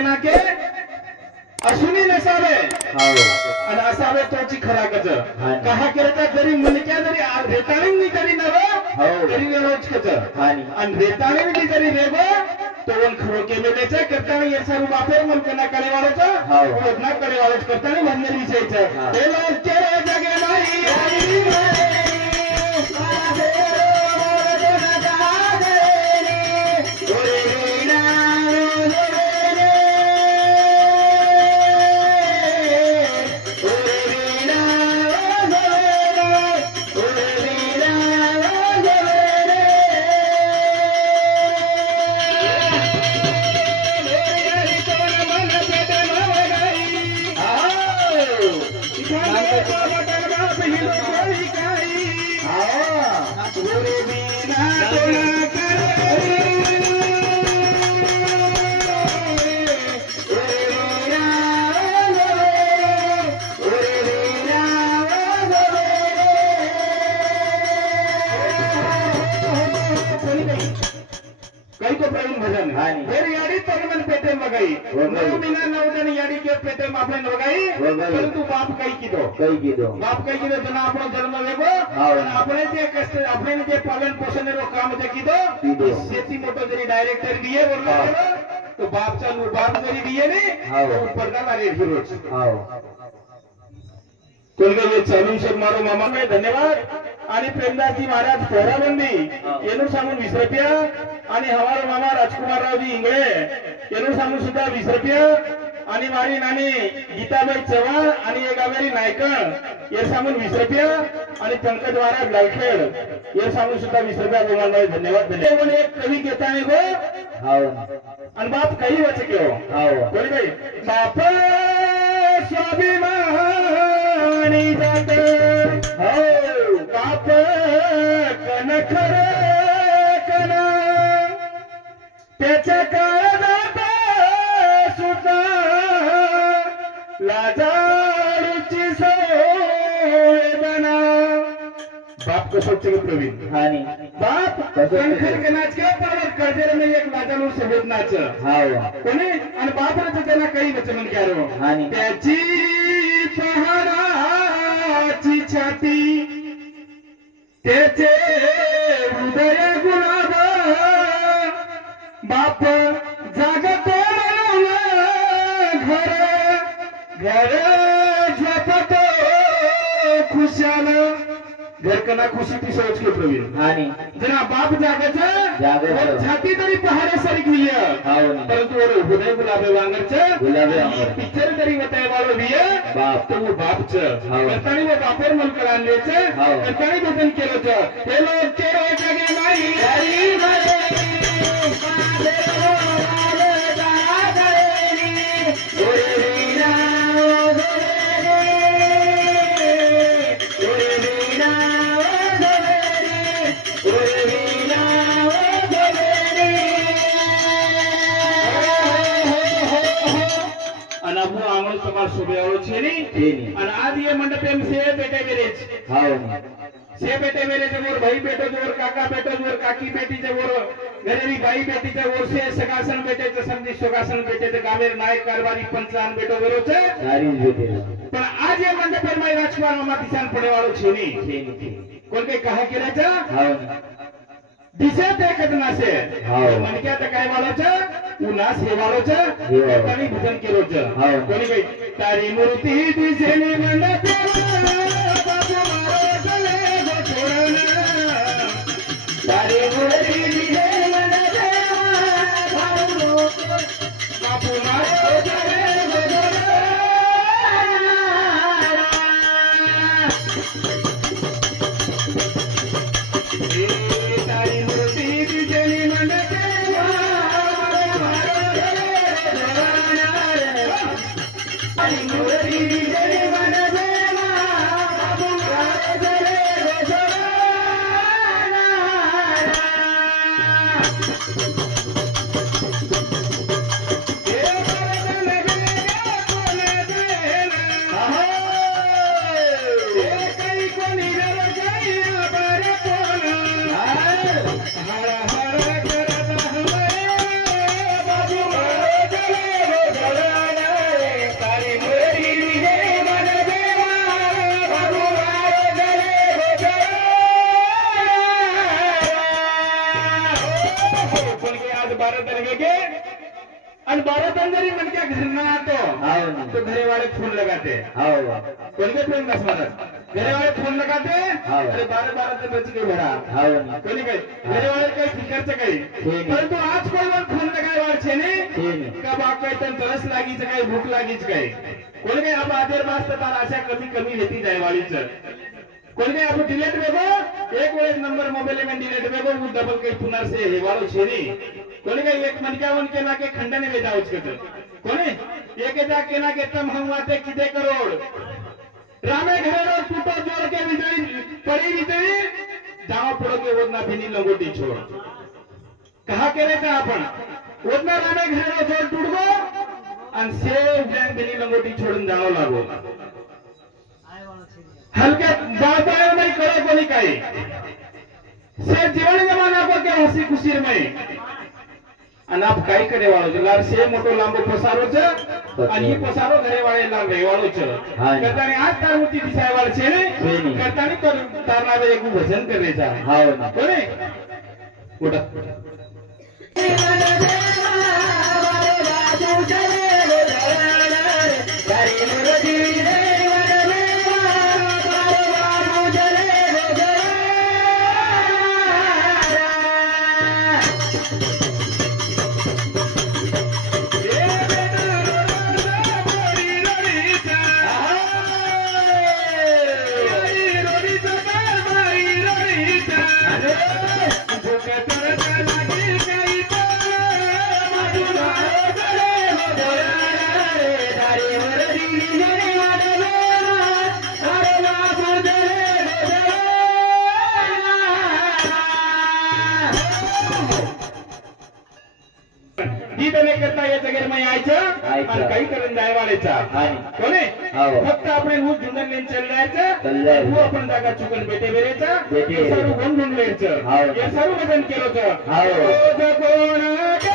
नाके असूनही नसावे आणि असावे तोची खरा कच कहा केलं जरी मुलक्या जरी रेताळी तरी नव तरी रोज कच आणि रेताळी जरी रेव तो वन खरो केलेल्याचं करताना हे सर्व बापेर मुलकांना कडेवाळाचं रोजना कडेवाळाच करताना म्हणणे विषयचं हे लोक केले जगे नाही परंतु बाप काही कीधो बाप काही कीधो जना आपण जन्म लेगो આપણે જે કષ્ટ આપણે જે પાલન પોષણ નો કામ જે કીધો शेती मोठो जरी डायरेक्टर दिए बोललो तो बाप चालू बाप जरी दिए ने तो ऊपर का रे फिरोज कोलगे चालू सर मारो मामा ने धन्यवाद आणि प्रेमदासजी महाराज पोराबंदी येणू सांगून 20 रुपया आणि हमारो मामा राजकुमाररावजी इंगळे येणू सांगून सुद्धा 20 रुपया आणि मारी नानी गीताबाई चव्हाण आणि एक गावेरी नायकण ये सांगून 20 रुपया आणि पंकज महाराज लालखेड ये सांगून सुद्धा 20 रुपया तुम्हाला धन्यवाद धन्यवाद एक कवी घेताने गो आणि बाप काही वाचे केव बोल भाई बाप स्वाभिमानी जात हो बाप कनखर कना त्याच्या काळजात सुद्धा लाजाळूची सोयबना बाप कसं प्रवीण बाप कणखर कनाच के पावर कर्जर में एक लाजाळू सोबत नाच कोणी आणि बापराचं त्यांना काही वचन क्यारो त्याची पहाडाची छाती त्याचे हृदय गुलाब बाप जागतो घर झोपतो खुशाल घर कना खुशी ती सोच के प्रवीण जना बाप जागाचं छाती तरी पहाड्यासारखी परंतु हृदय गुलाबे वांगरचं पिक्चर तरी बताय वाळो विय बाप तो बापच करतानी वो बापेर मुलकर आणलेचं करतानी भजन केलंच हे लोक केरो जगे नाही आज ये मंडपे में से बेटे मेरे से बेटे मेरे जोर भाई बेटो जोर काका बेटो जोर काकी बेटी जोर घरेरी भाई बेटी जोर से सगासन बेटे तो समझी सुगासन बेटे तो गावेर नायक कारवारी पंचान बेटो वेरो छे पण आज ये मंडपे में राजकुमार मामा दिशान पड़े वालो छे नी कोण के कहा केला छ दिशा ते कदना से मन क्या तकाय वालो छ उना से वालो छ तनी भजन केलो छ कोणी भाई तारी मूर्ति दिसेनी मंडपे बाबू मारो चले गो छोड़ना तारी मूर्ति दिसेनी मंडपे बाबू मारो चले गो छोड़ना Yeah. और 12 तंजरी मन क्या घरना तो घरे वाले फोन लगाते कोई के प्रेम दस मदद घरे वाले फोन लगाते अरे 12 तक बच के भरा कोई कहीं घरे वाले कहीं फिकर से कहीं परंतु आज कोई वन फोन लगाए वाले छे ने कब आप कहीं तन तरस लागी च कहीं भूख लागी च कहीं कोई कहीं अब आधेर बात तो तार आशा कमी लेती जाए वाली च कोई कहीं आप डिलीट बेगो एक वेळ नंबर मोबाइल में डिलीट बेगो वो डबल कहीं पुनर से हे वालो छे नी कोई कहीं एक मनकावन के ना के खंडन में जाओ छ कोने एक जा के ना के तम हम वाते किते करोड़ रामे घरे टूटो जोड़ के विजयी पड़ी विजयी जाओ पड़ो के वदना भिनी लंगोटी छोड़ कहा के रे का आपण वदना रामे घरे जोड़ टूट गो अन से जैन भिनी लंगोटी छोड़न जाओ लागो हल्के बाबाए नहीं करे कोनी काई से जीवन जमाना को के हंसी खुशी में અને આપ કાઈ કરે વાળો છે લાર સે મોટો લાંબો પસારો છે અને ઈ પસારો ઘરે વાળે લાલ રહેવાળો છે કરતાની આજ તાર મુતી દિશાય વાળ છે ને કરતાની તો તાર નાવે એક ભજન કરે છે હા કોને ઓડા करता या जगेर में यायचं आणि काही करून जायवाळेचा कोणे फक्त आपण ऊस झुंडन लेन चल जायचं वो आपण जागा चुकन बेटे बेरेचा सर्व गुण गुण लेचं हे सर्व वजन केलं होतं कोण के